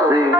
আছে।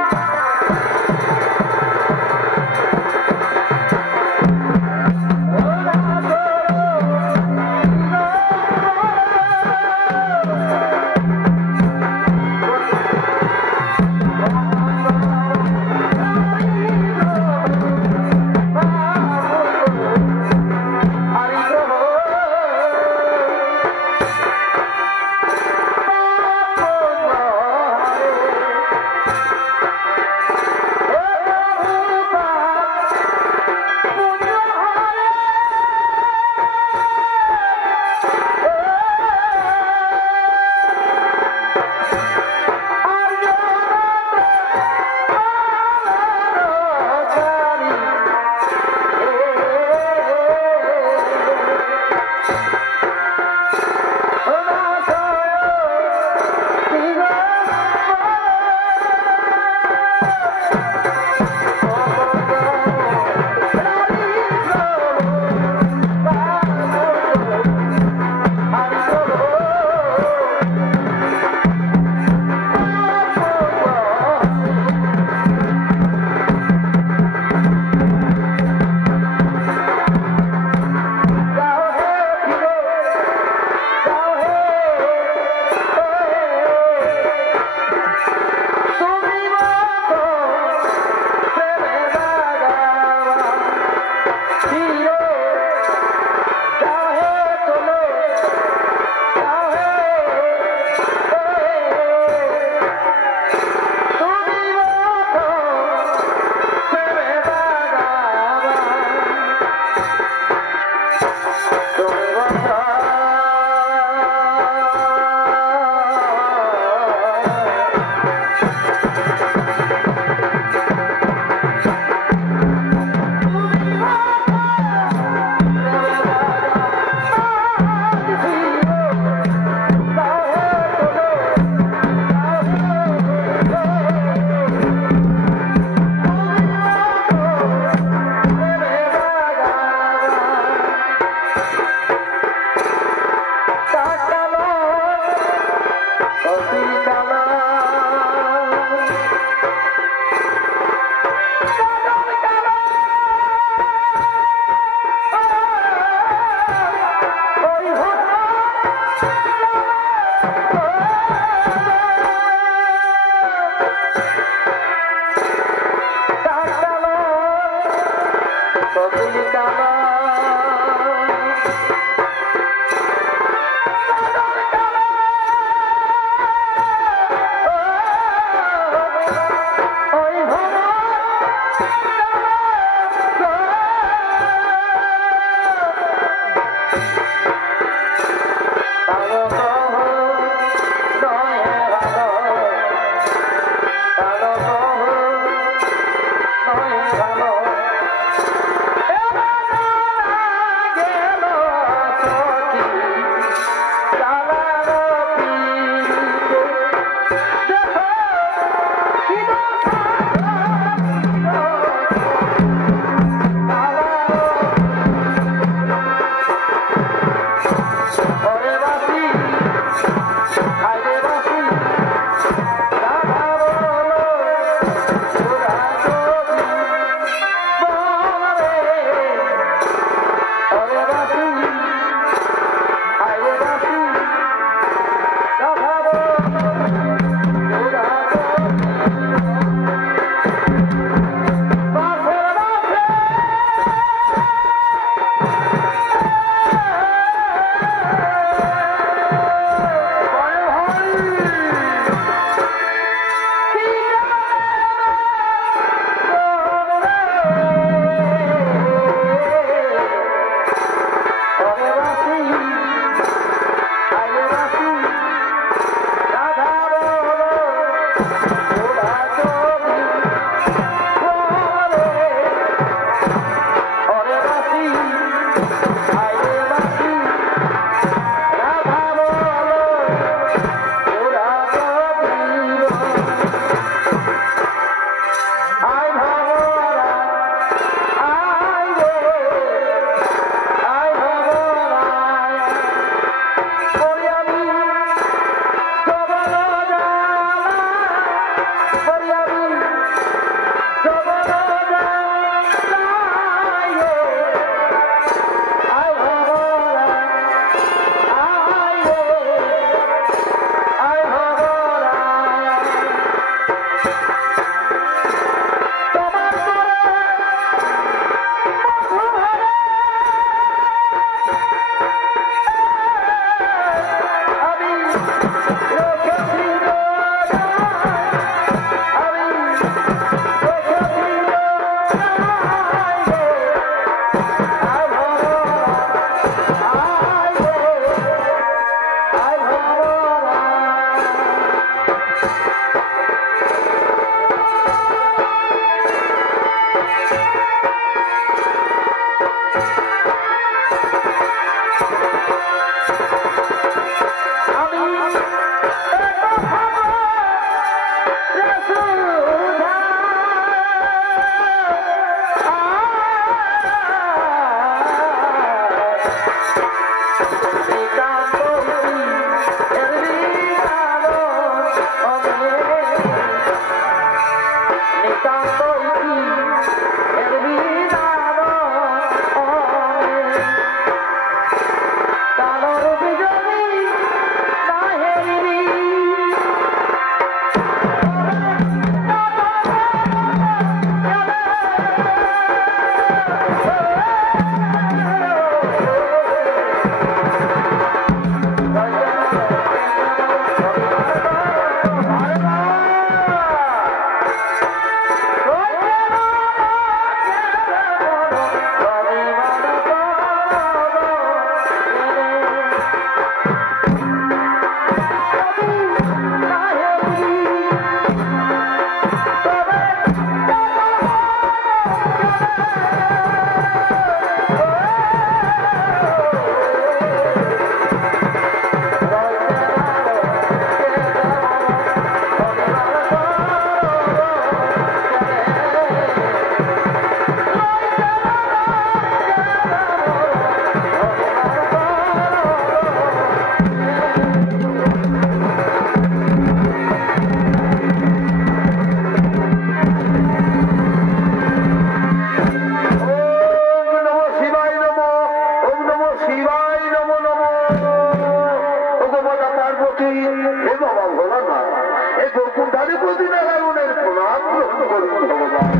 পার্বতী নারায়ণের প্রণাম গ্রহণ করুন ভগবান।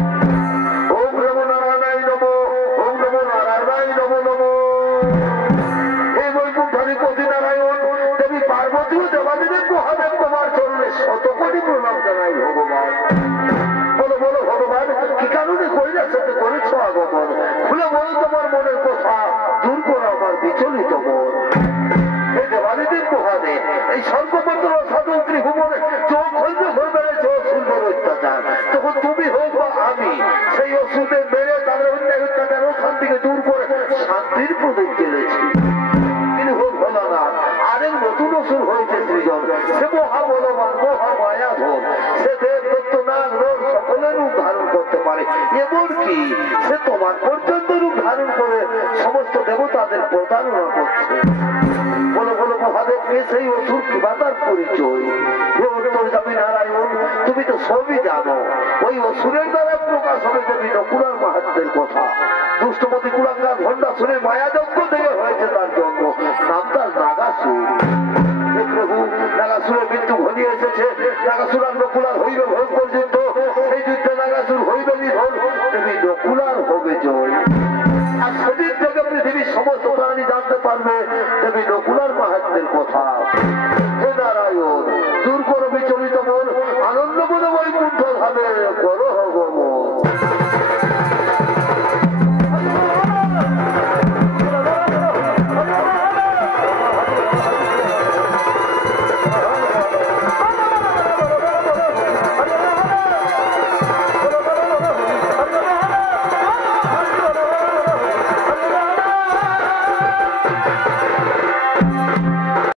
ওম নমো নারায়ণায় নমো, ওম নমো নারায়ণায় নমো নমো। হে বৈকুণ্ঠাধিপতি নারায়ণ, দেবী পার্বতী ও দেবাদেবের মহাদেব তোমার চরণে শত কোটি প্রণাম জানাই ভগবান। বলো বলো ভগবান, কি কারণে কৈলাস সাথে করেছ আগমন? খুলে বলো তোমার মনের কথা, দূর করো আমার বিচলিত মন। হে দেবাদেব মহাদেব, এই সর্বপত্র সাধন ত্রিভুবনে চোখ হইতে হয়ে বেড়েছে অসুরদের অত্যাচার, তখন তুমি হোক বা আমি সেই অসুরদের মেরে তাদের অন্যায় অত্যাচার ওখান থেকে দূর করে শান্তির প্রদীপ জ্বেলেছি। তিনি হোক ভোলানাথ, আরেক নতুন অসুর হয়েছে সৃজন, সে মহাবলবান মহামায়াধর, সে দেব দত্ত নাগ রোগ সকলের রূপ ধারণ করতে পারে, এমনকি সে তোমার পর্যন্ত রূপ ধারণ করে সমস্ত দেবতাদের প্রতারণা করছে। বলো বলো মহাদেব, কে সেই অসুর কিংবা তার পরিচয়? হে অন্তর্যামী নারায়ণ, তুমি তো সবই জানো। ওই অসুরের দ্বারা প্রকাশ হবে দেবী নকুলার মাহাত্মের কথা। দুষ্টমতি কুলাঙ্গার ভণ্ডাসুরের মায়াযজ্ঞ থেকে হয়েছে তার জন্ম, নাম তার নাগাসুর। হে প্রভু, নাগাসুরের মৃত্যু ঘনিয়ে এসেছে, নাগাসুর আর নকুলার হইবে ভয়ঙ্কর যুদ্ধ। সেই যুদ্ধে নাগাসুর হইবে নিধন, দেবী নকুলার হবে জয়। আর সেদিন থেকে পৃথিবীর সমস্ত প্রাণী জানতে পারবে দেবী নকুলার মাহাত্মের কথা।